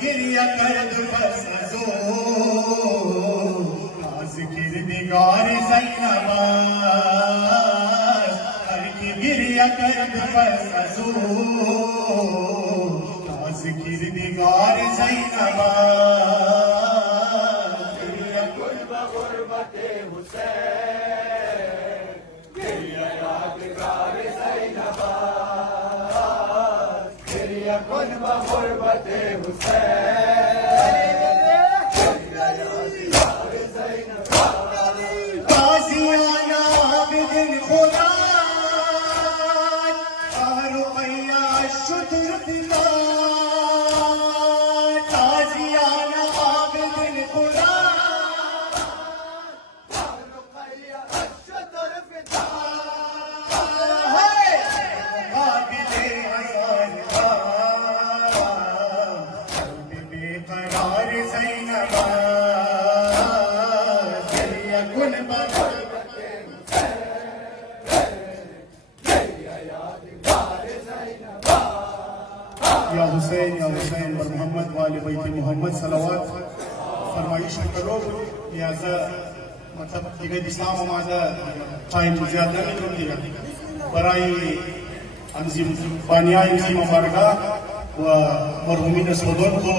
गिरिया कर बस जो आज किरदिगार ज़ैनबाज़ हर की गिरिया कर बस जो आज किरदिगार ज़ैनबाज़ गिरिया गुर्बते हुसैन गिरिया यादगार ज़ैनबाज़ गिरिया गुर्बते हुसैन या हुसैन बर मोहम्मद वाले बैत मोहम्मद सलावत फरमाइश करो या मतलब दिगत इस्लाम माझा टाइम ज्यादा नहीं होती बराई अंजिम बानिया अंजिम मुबारका व मरहुमीन सदोन को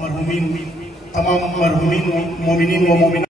मरहुमीन तमाम मरहुमीन मोमिनीन व मोमिनात